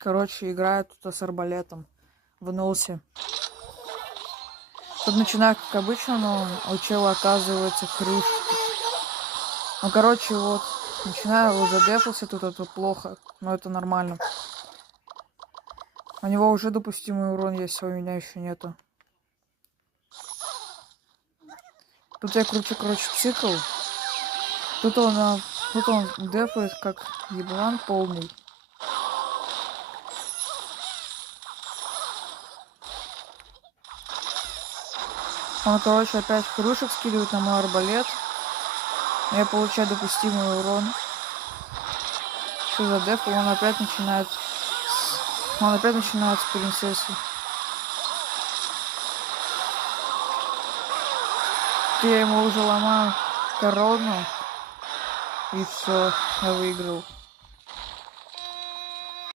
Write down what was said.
Короче, играет тут с арбалетом в нулсе. Тут начинаю, как обычно, но у чела оказывается крыша. Ну, короче, вот. Начинаю, вот задефался, тут это плохо. Но это нормально. У него уже допустимый урон есть, а у меня еще нету. Тут я кручу, короче, цикл. Тут он дефает как еблан полный. Он, короче, опять крышек скидывает на мой арбалет. Я получаю допустимый урон. Что за деф? Он опять начинает с принцессы. Я ему уже ломаю корону. И все, я выиграл.